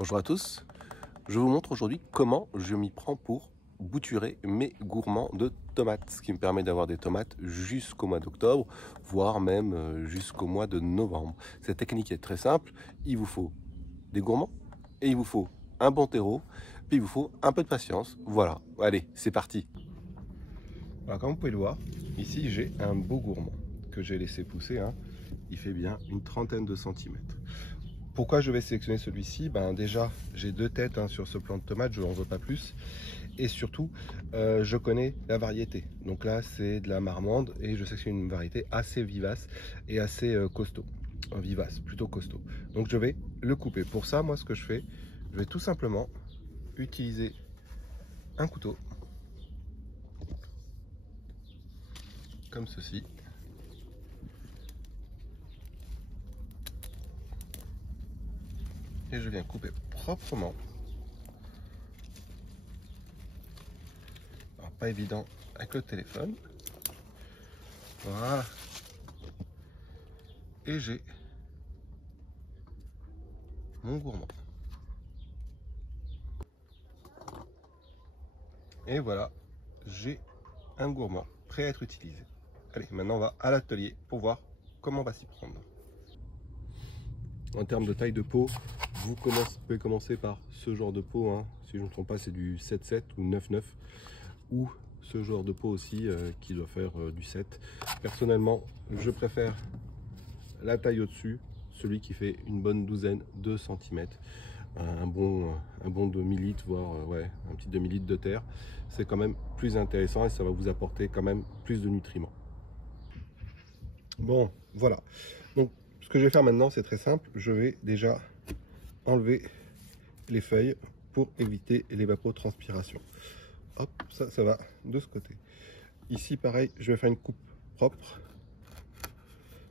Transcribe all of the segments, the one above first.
Bonjour à tous, je vous montre aujourd'hui comment je m'y prends pour bouturer mes gourmands de tomates, ce qui me permet d'avoir des tomates jusqu'au mois d'octobre, voire même jusqu'au mois de novembre. Cette technique est très simple, il vous faut des gourmands et il vous faut un bon terreau, puis il vous faut un peu de patience. Voilà, allez, c'est parti. Alors comme vous pouvez le voir, ici j'ai un beau gourmand que j'ai laissé pousser, il fait bien une trentaine de centimètres. Pourquoi je vais sélectionner celui-ci? Déjà, j'ai deux têtes sur ce plant de tomates, je n'en veux pas plus. Et surtout, je connais la variété. Donc là, c'est de la marmande et je sais que c'est une variété assez vivace et assez costaud. Vivace, plutôt costaud. Donc je vais le couper. Pour ça, moi, ce que je fais, je vais tout simplement utiliser un couteau. Comme ceci. Et je viens couper proprement. Alors, pas évident avec le téléphone. Voilà. Et j'ai mon gourmand. Et voilà, j'ai un gourmand prêt à être utilisé. Allez, maintenant on va à l'atelier pour voir comment on va s'y prendre. En termes de taille de pot, vous pouvez commencer par ce genre de pot, si je ne me trompe pas, c'est du 7-7 ou 9-9, ou ce genre de pot aussi qui doit faire du 7. Personnellement, je préfère la taille au-dessus, celui qui fait une bonne douzaine de centimètres. Un bon demi-litre, voire un petit demi-litre de terre. C'est quand même plus intéressant et ça va vous apporter quand même plus de nutriments. Bon, voilà. Donc, ce que je vais faire maintenant, c'est très simple. Je vais déjà enlever les feuilles pour éviter l'évapotranspiration. Hop, ça va de ce côté. Ici, pareil, je vais faire une coupe propre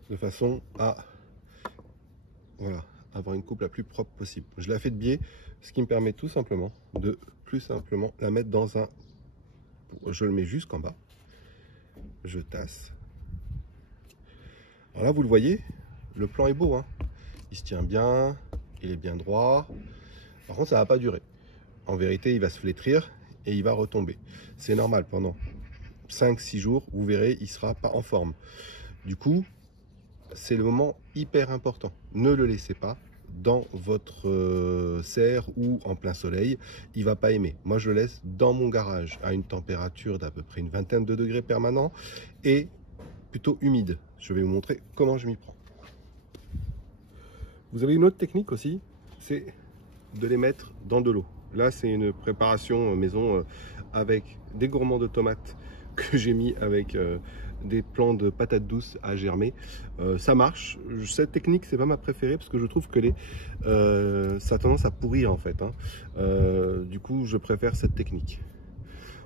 de façon à avoir une coupe la plus propre possible. Je la fais de biais, ce qui me permet tout simplement de la mettre dans un... Je le mets jusqu'en bas. Je tasse. Alors là, vous le voyez, le plan est beau. Il se tient bien, il est bien droit. Par contre, ça ne va pas durer. En vérité, il va se flétrir et il va retomber. C'est normal, pendant 5-6 jours, vous verrez, il ne sera pas en forme. Du coup, c'est le moment hyper important. Ne le laissez pas dans votre serre ou en plein soleil, il va pas aimer. Moi, je le laisse dans mon garage à une température d'à peu près une vingtaine de degrés permanent et plutôt humide. Je vais vous montrer comment je m'y prends. Vous avez une autre technique aussi, c'est de les mettre dans de l'eau. Là, c'est une préparation maison avec des gourmands de tomates que j'ai mis avec des plants de patates douces à germer. Ça marche. Cette technique, c'est pas ma préférée parce que je trouve que ça a tendance à pourrir en fait. Du coup, je préfère cette technique.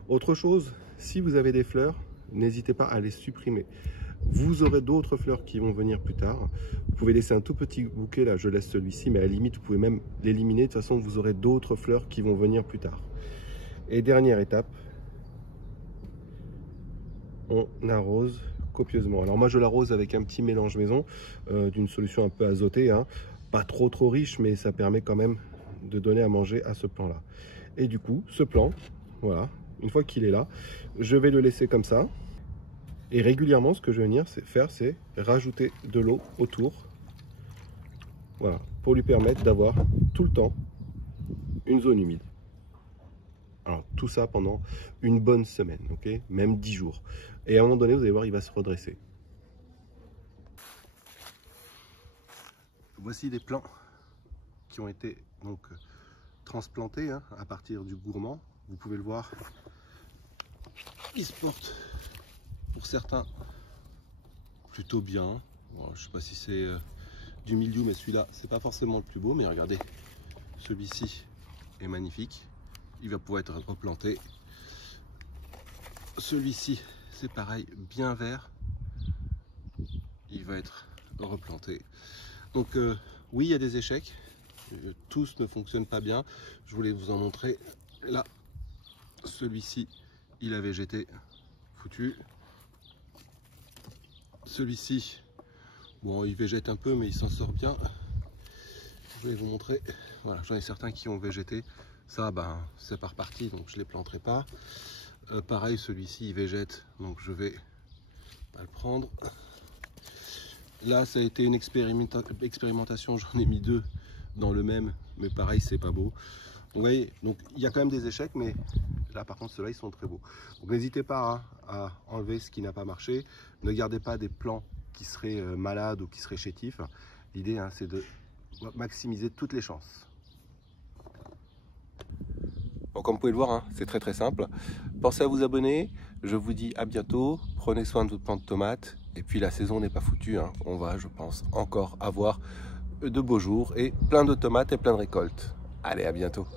Autre chose, si vous avez des fleurs, n'hésitez pas à les supprimer. Vous aurez d'autres fleurs qui vont venir plus tard. Vous pouvez laisser un tout petit bouquet, là je laisse celui-ci, mais à la limite vous pouvez même l'éliminer. De toute façon, vous aurez d'autres fleurs qui vont venir plus tard. Et dernière étape, on arrose copieusement. Alors moi je l'arrose avec un petit mélange maison d'une solution un peu azotée, pas trop riche, mais ça permet quand même de donner à manger à ce plant là. Et du coup ce plant, voilà, une fois qu'il est là, je vais le laisser comme ça. Et régulièrement, ce que je vais venir faire, c'est rajouter de l'eau autour. Voilà, pour lui permettre d'avoir tout le temps une zone humide. Alors, tout ça pendant une bonne semaine, ok, même 10 jours. Et à un moment donné, vous allez voir, il va se redresser. Voici des plants qui ont été donc transplantés à partir du gourmand. Vous pouvez le voir, ils se portent pour certains plutôt bien. Bon, je sais pas si c'est du milieu, mais celui-là c'est pas forcément le plus beau, mais regardez, celui-ci est magnifique, il va pouvoir être replanté. Celui-ci c'est pareil, bien vert, il va être replanté. Donc oui, il y a des échecs, tous ne fonctionnent pas bien. Je voulais vous en montrer. Là, celui-ci il a végété, foutu. Celui-ci, bon, il végète un peu, mais il s'en sort bien. Je vais vous montrer. Voilà, j'en ai certains qui ont végété. Ça, ben, c'est pas reparti, donc je les planterai pas. Pareil, celui-ci il végète, donc je vais pas le prendre. Là, ça a été une expérimentation. J'en ai mis 2 dans le même, mais pareil, c'est pas beau. Donc, vous voyez, donc il y a quand même des échecs, mais là, par contre, ceux-là, ils sont très beaux. Donc, n'hésitez pas à enlever ce qui n'a pas marché. Ne gardez pas des plants qui seraient malades ou qui seraient chétifs. L'idée, hein, c'est de maximiser toutes les chances. Bon, comme vous pouvez le voir, hein, c'est très simple. Pensez à vous abonner. Je vous dis à bientôt. Prenez soin de votre plante de tomates. Et puis la saison n'est pas foutue. Hein. On va, je pense, encore avoir de beaux jours et plein de tomates et plein de récoltes. Allez, à bientôt.